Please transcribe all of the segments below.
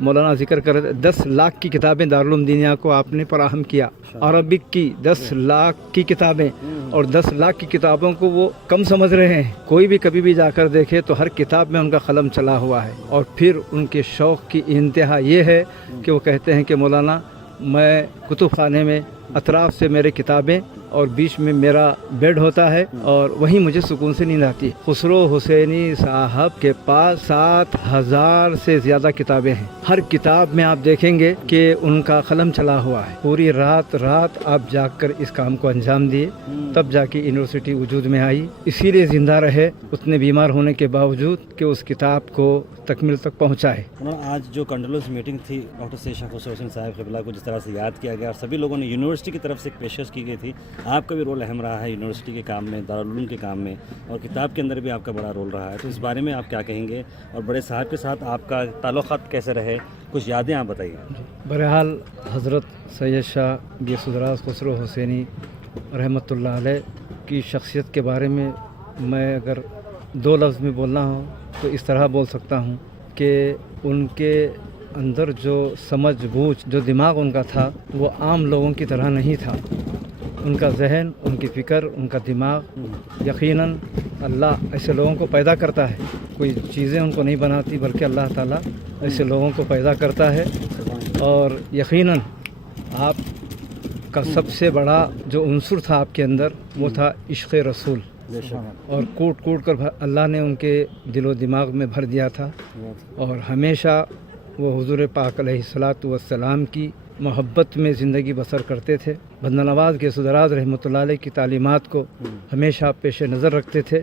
مولانا ذکر کر رہے تھے 10 لاکھ کی کتابیں دارالعلوم دینیا کو آپ نے فراہم کیا، عربک کی 10 لاکھ کی کتابیں، اور 10 لاکھ کی کتابوں کو وہ کم سمجھ رہے ہیں۔ کوئی بھی کبھی بھی جا کر دیکھے تو ہر کتاب میں ان کا قلم چلا ہوا ہے، اور پھر ان کے شوق کی انتہا یہ ہے کہ وہ کہتے ہیں کہ مولانا میں کتب خانے میں اطراف سے میرے کتابیں اور بیچ میں میرا بیڈ ہوتا ہے، اور وہیں مجھے سکون سے نیند آتی ہے۔ خسرو حسینی صاحب کے پاس 7000 سے زیادہ کتابیں ہیں۔ ہر کتاب میں آپ دیکھیں گے کہ ان کا قلم چلا ہوا ہے۔ پوری رات آپ جاگ کر اس کام کو انجام دیے، تب جا کے یونیورسٹی وجود میں آئی۔ اسی لیے زندہ رہے اتنے بیمار ہونے کے باوجود کہ اس کتاب کو تکمیل تک پہنچائے۔ آج جو کنڈولنس میٹنگ تھی ڈاکٹر سید شاہ خسرو حسین صاحب قبلہ کو جس طرح سے یاد کیا گیا، اور سبھی لوگوں نے یونیورسٹی کی طرف سے ایک پیشکش کی گئی تھی، آپ کا بھی رول اہم رہا ہے یونیورسٹی کے کام میں، دارالعلوم کے کام میں، اور کتاب کے اندر بھی آپ کا بڑا رول رہا ہے، تو اس بارے میں آپ کیا کہیں گے، اور بڑے صاحب کے ساتھ آپ کا تعلقات کیسے رہے، کچھ یادیں آپ بتائیے۔ بہرحال حضرت سید شاہ گیس دراز خسرو حسینی رحمۃ اللہ علیہ کی شخصیت کے بارے میں میں اگر 2 لفظ میں بولنا ہو تو اس طرح بول سکتا ہوں کہ ان کے اندر جو سمجھ بوجھ، جو دماغ ان کا تھا، وہ عام لوگوں کی طرح نہیں تھا۔ ان کا ذہن، ان کی فکر، ان کا دماغ، یقیناً اللہ ایسے لوگوں کو پیدا کرتا ہے، کوئی چیزیں ان کو نہیں بناتی بلکہ اللہ تعالیٰ ایسے لوگوں کو پیدا کرتا ہے۔ اور یقیناً آپ کا سب سے بڑا جو عنصر تھا آپ کے اندر وہ تھا عشق رسول، اور کوٹ کوٹ کر اللہ نے ان کے دل و دماغ میں بھر دیا تھا، اور ہمیشہ وہ حضور پاک علیہ الصلاۃ والسلام کی محبت میں زندگی بسر کرتے تھے۔ بندہ نواز کے سدراز رحمۃ اللہ علیہ کی تعلیمات کو ہمیشہ پیش نظر رکھتے تھے،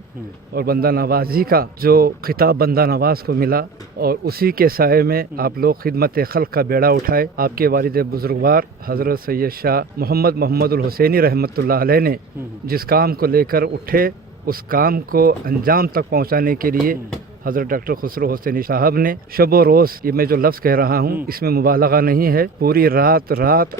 اور بندہ نوازی کا جو خطاب بندہ نواز کو ملا، اور اسی کے سائے میں آپ لوگ خدمت خلق کا بیڑا اٹھائے۔ آپ کے والد بزرگوار حضرت سید شاہ محمد الحسینی رحمۃ اللہ علیہ نے جس کام کو لے کر اٹھے، اس کام کو انجام تک پہنچانے کے لیے حضرت ڈاکٹر خسرو حسینی صاحب نے شب و روز، یہ میں جو لفظ کہہ رہا ہوں اس میں مبالغہ نہیں ہے، پوری رات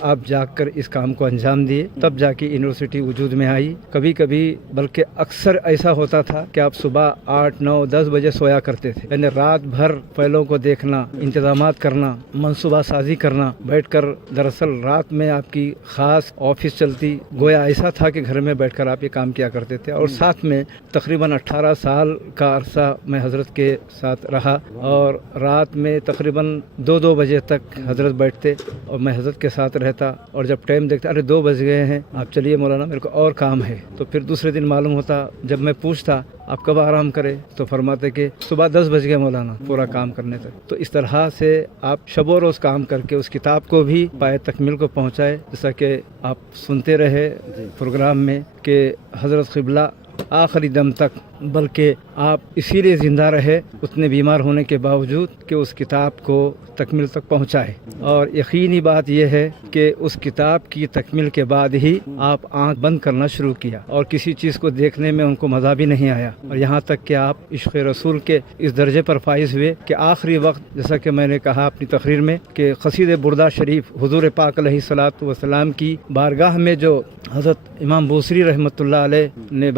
آپ جاگ کر اس کام کو انجام دیے، تب جا کے یونیورسٹی وجود میں آئی۔ کبھی کبھی بلکہ اکثر ایسا ہوتا تھا کہ آپ صبح 8، 9، 10 بجے سویا کرتے تھے، یعنی رات بھر فائلوں کو دیکھنا، انتظامات کرنا، منصوبہ سازی کرنا، بیٹھ کر دراصل رات میں آپ کی خاص آفس چلتی، گویا ایسا تھا کہ گھر میں بیٹھ کر آپ یہ کام کیا کرتے تھے۔ اور ساتھ میں تقریباً 18 سال کا عرصہ میں حضرت کے ساتھ رہا، اور رات میں تقریباً 2 بجے تک حضرت بیٹھتے اور میں حضرت کے ساتھ رہتا، اور جب ٹائم دیکھتا 2 بج گئے ہیں، آپ چلیے مولانا میرے کو اور کام ہے، تو پھر دوسرے دن معلوم ہوتا، جب میں پوچھتا آپ کب آرام کرے تو فرماتے کہ صبح 10 بج گئے مولانا پورا کام کرنے تک۔ تو اس طرح سے آپ شب و روز کام کر کے اس کتاب کو بھی پائے تکمیل کو پہنچائے، جیسا کہ آپ سنتے رہے پروگرام میں کہ حضرت قبلہ آخری دم تک، بلکہ آپ اسی لیے زندہ رہے اتنے بیمار ہونے کے باوجود کہ اس کتاب کو تکمیل تک پہنچائے۔ اور یقینی بات یہ ہے کہ اس کتاب کی تکمیل کے بعد ہی آپ آنکھ بند کرنا شروع کیا، اور کسی چیز کو دیکھنے میں ان کو مزہ بھی نہیں آیا، اور یہاں تک کہ آپ عشق رسول کے اس درجے پر فائز ہوئے کہ آخری وقت، جیسا کہ میں نے کہا اپنی تقریر میں، کہ قصید بردہ شریف حضور پاک علیہ الصلاۃ والسلام کی بارگاہ میں جو حضرت امام بوصری رحمۃ اللہ علیہ نے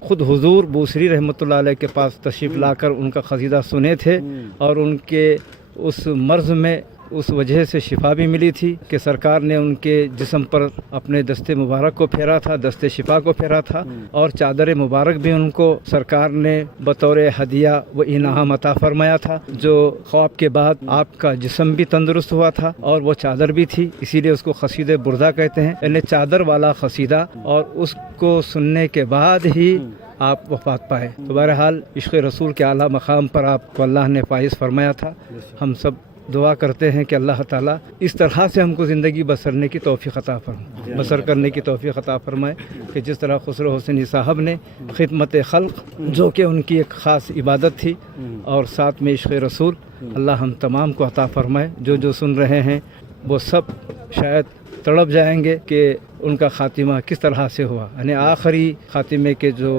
خود حضور بوصری رحمۃ اللہ علیہ کے پاس تشریف لا کر ان کا قصیدہ سنے تھے، اور ان کے اس مرض میں اس وجہ سے شفا بھی ملی تھی کہ سرکار نے ان کے جسم پر اپنے دست مبارک کو پھیرا تھا، دست شفا کو پھیرا تھا، اور چادر مبارک بھی ان کو سرکار نے بطور ہدیہ و انعام عطا فرمایا تھا، جو خواب کے بعد آپ کا جسم بھی تندرست ہوا تھا اور وہ چادر بھی تھی، اسی لیے اس کو قصید بردہ کہتے ہیں، یعنی چادر والا قصیدہ، اور اس کو سننے کے بعد ہی آپ وفات پائے۔ تو بہرحال عشق رسول کے اعلیٰ مقام پر آپ کو اللہ نے فائز فرمایا تھا۔ ہم سب دعا کرتے ہیں کہ اللہ تعالیٰ اس طرح سے ہم کو زندگی بسرنے کی توفیق عطا فرمائے، بسر کرنے کی توفیق عطا فرمائے کہ جس طرح خسرو حسینی صاحب نے خدمت خلق، جو کہ ان کی ایک خاص عبادت تھی، اور ساتھ میں عشق رسول، اللہ ہم تمام کو عطا فرمائے۔ جو سن رہے ہیں وہ سب شاید تڑپ جائیں گے کہ ان کا خاتمہ کس طرح سے ہوا، یعنی آخری خاتمے کے جو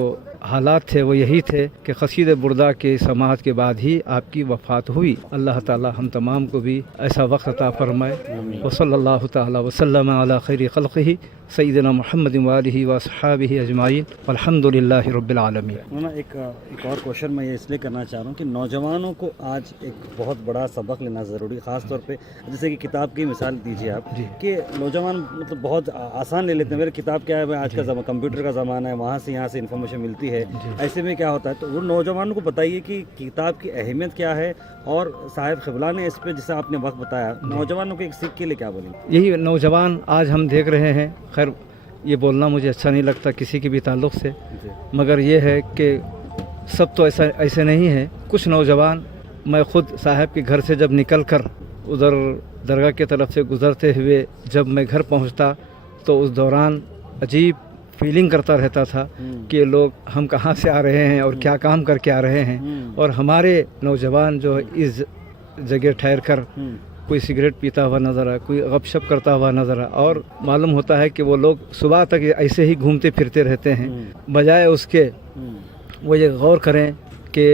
हालात थे वो यही थे कि क़सीद बुर्दा के समाअत के बाद ही आपकी वफ़ात हुई। अल्लाह ताला हम तमाम को भी ऐसा वक्त अता फरमाए। व सल्लल्लाहु ताला वसल्लम अला खैरि खल्क़िही सय्यिदना मुहम्मद व आलिहि व अस्हाबिही अजमाइन वल्हम्दुलिल्लाहि रब्बिल आलमीन। एक और क्वेश्चन मैं ये इसलिए करना चाह रहा हूँ कि नौजवानों को आज एक बहुत बड़ा सबक लेना ज़रूरी, ख़ास तौर पे जैसे कि किताब की मिसाल दीजिए आप कि नौजवान मतलब बहुत आसान ले लेते हैं, मेरे किताब क्या है, आज का कंप्यूटर का ज़माना है, वहाँ से यहाँ से इन्फॉर्मेशन मिलती है, ऐसे में क्या होता है। तो वो नौजवानों को बताइए कि किताब की अहमियत क्या है, और साहिब क़िबला ने इस पर जैसे आपने वक्त बताया, नौजवानों को एक सीख के लिए क्या बोलेंगे? यही नौजवान आज हम देख रहे हैं, खैर ये बोलना मुझे अच्छा नहीं लगता किसी के भी ताल्लुक़ से, मगर ये है कि सब तो ऐसे नहीं है। कुछ नौजवान, मैं ख़ुद साहब के घर से जब निकल कर उधर दरगाह की तरफ से गुज़रते हुए जब मैं घर पहुंचता तो उस दौरान अजीब फीलिंग करता रहता था कि लोग हम कहाँ से आ रहे हैं और क्या काम करके आ रहे हैं, और हमारे नौजवान जो इस जगह ठहर कर कोई सिगरेट पीता हुआ नज़र आया, कोई गपशप करता हुआ नज़र आया, और मालूम होता है कि वो लोग सुबह तक ऐसे ही घूमते फिरते रहते हैं। बजाय उसके वो ये गौर करें कि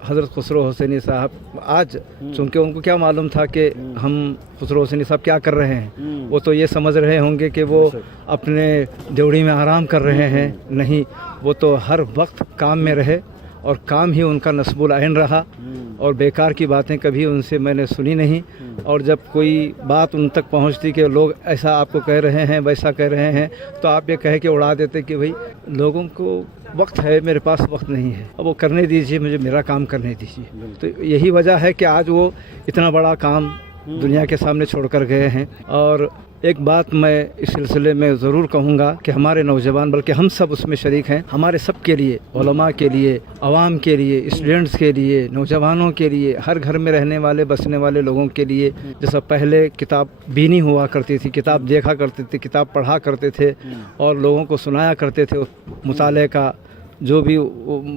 हज़रत खुसरो हुसैनी साहब आज, चूँकि उनको क्या मालूम था कि हम खुसरो हुसैनी साहब क्या कर रहे हैं, वो तो ये समझ रहे होंगे कि वो अपने ड्योढ़ी में आराम कर रहे हैं। नहीं, वो तो हर वक्त काम में रहे और काम ही उनका नस्बुल ऐन रहा, और बेकार की बातें कभी उनसे मैंने सुनी नहीं। और जब कोई बात उन तक पहुंचती कि लोग ऐसा आपको कह रहे हैं, वैसा कह रहे हैं, तो आप ये कह के उड़ा देते कि भाई लोगों को वक्त है, मेरे पास वक्त नहीं है, अब वो करने दीजिए, मुझे मेरा काम करने दीजिए। तो यही वजह है कि आज वो इतना बड़ा काम दुनिया के सामने छोड़कर गए हैं। और एक बात मैं इस सिलसिले में ज़रूर कहूँगा कि हमारे नौजवान, बल्कि हम सब उसमें शरीक हैं, हमारे सब के लिए, उलमा के लिए, आवाम के लिए, स्टूडेंट्स के लिए, नौजवानों के लिए, हर घर में रहने वाले बसने वाले लोगों के लिए, जैसा पहले किताब बीनी हुआ करती थी, किताब देखा करते थे, किताब पढ़ा करते थे और लोगों को सुनाया करते थे, मुताले का जो भी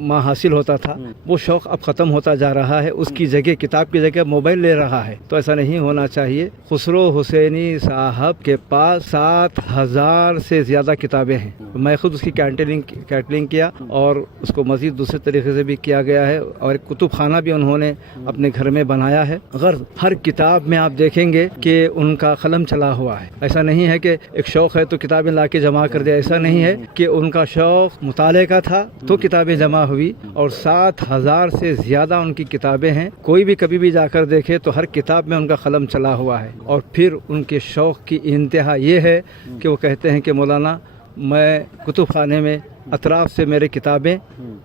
माँ हासिल होता था, वो शौक़ अब ख़त्म होता जा रहा है। उसकी जगह, किताब की जगह मोबाइल ले रहा है। तो ऐसा नहीं होना चाहिए। खुसरो हुसैनी साहब के पास 7000 से ज़्यादा किताबें हैं। मैं ख़ुद उसकी कैटलिंग किया और उसको मज़ीद दूसरे तरीके से भी किया गया है, और एक कुतुब खाना भी उन्होंने अपने घर में बनाया है। अगर हर किताब में आप देखेंगे कि उनका कलम चला हुआ है। ऐसा नहीं है कि एक शौक़ है तो किताबें ला के जमा कर दिया, ऐसा नहीं है कि उनका शौक़ मुताले का था तो किताबें जमा हुई, और 7000 से ज़्यादा उनकी किताबें हैं। कोई भी कभी भी जाकर देखे तो हर किताब में उनका कलम चला हुआ है। और फिर उनके शौक़ की इंतहा ये है कि वो कहते हैं कि मौलाना, मैं कुतुब खाने में अतराफ़ से मेरे किताबें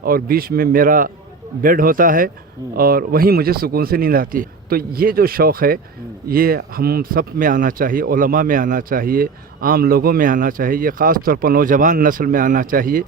और बीच में मेरा बेड होता है, और वहीं मुझे सुकून से नींद आती है। तो ये जो शौक़ है, ये हम सब में आना चाहिए, उलमा में आना चाहिए, आम लोगों में आना चाहिए, ये ख़ास तौर पर नौजवान नस्ल में आना चाहिए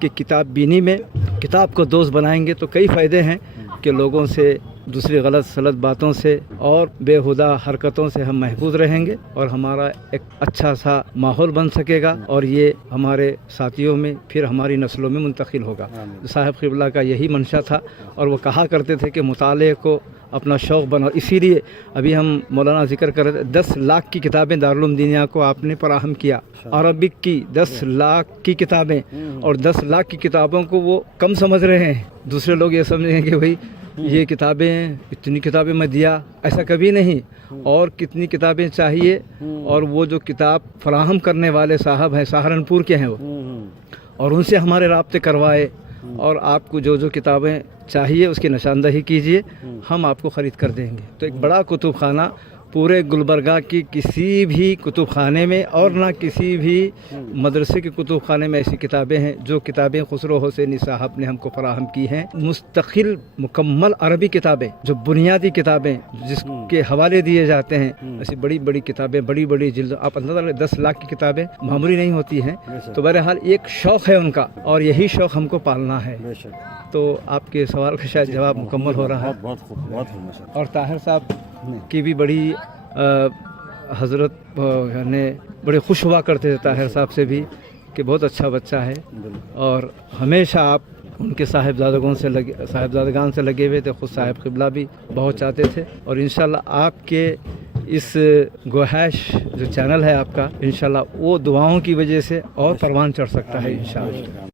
कि किताब बीनी में किताब को दोस्त बनाएंगे तो कई फ़ायदे हैं कि लोगों से, दूसरी गलत सलत बातों से और बेहुदा हरकतों से हम महफूज रहेंगे, और हमारा एक अच्छा सा माहौल बन सकेगा, और ये हमारे साथियों में, फिर हमारी नस्लों में मुंतकिल होगा। साहिब क़िबला का यही मंशा था, और वो कहा करते थे कि मुताले को अपना शौक़ बनाओ। इसीलिए अभी हम मौलाना जिक्र कर रहे थे, 10 लाख की किताबें दारुल उलूम दीनिया को आपने फराहम किया, अरबिक की 10 लाख की किताबें, और 10 लाख की किताबों को वो कम समझ रहे हैं। दूसरे लोग ये समझेंगे कि भाई ये किताबें, इतनी किताबें मैं दिया, ऐसा कभी नहीं। और कितनी किताबें चाहिए, और वो जो किताब फराहम करने वाले साहब हैं, सहारनपुर के हैं वो, और उनसे हमारे राब्ते करवाए, और आपको जो जो किताबें चाहिए उसकी निशानदही कीजिए, हम आपको ख़रीद कर देंगे। तो एक बड़ा कुतुब खाना पूरे गुलबर्गा की किसी भी कुतुब खाने में, और ना किसी भी मदरसे के कुतुब खाने में ऐसी किताबें हैं जो किताबें खुसरो हुसैनी साहब ने हमको फराहम की हैं। मुस्तकिल मुकम्मल अरबी किताबें, जो बुनियादी किताबें जिसके हवाले दिए जाते हैं, ऐसी बड़ी बड़ी किताबें, बड़ी बड़ी जिल्द, आप अंदाज़ा 10 लाख की किताबें मामूली नहीं होती हैं। तो बहरहाल एक शौक़ है उनका, और यही शौक़ हमको पालना है। तो आपके सवाल का शायद जवाब मुकम्मल हो रहा है। बहुत। और ताहिर साहब की भी बड़ी हज़रत ने बड़े खुश हुआ करते थे ताहिर साहब से भी, कि बहुत अच्छा बच्चा है, और हमेशा आप उनके साहिबजादगान से लगे हुए थे। ख़ुद साहिब क़िबला भी बहुत चाहते थे, और इंशाल्लाह आपके इस गोहाश जो चैनल है आपका, इंशाल्लाह वो दुआओं की वजह से और परवान चढ़ सकता है इंशाल्लाह।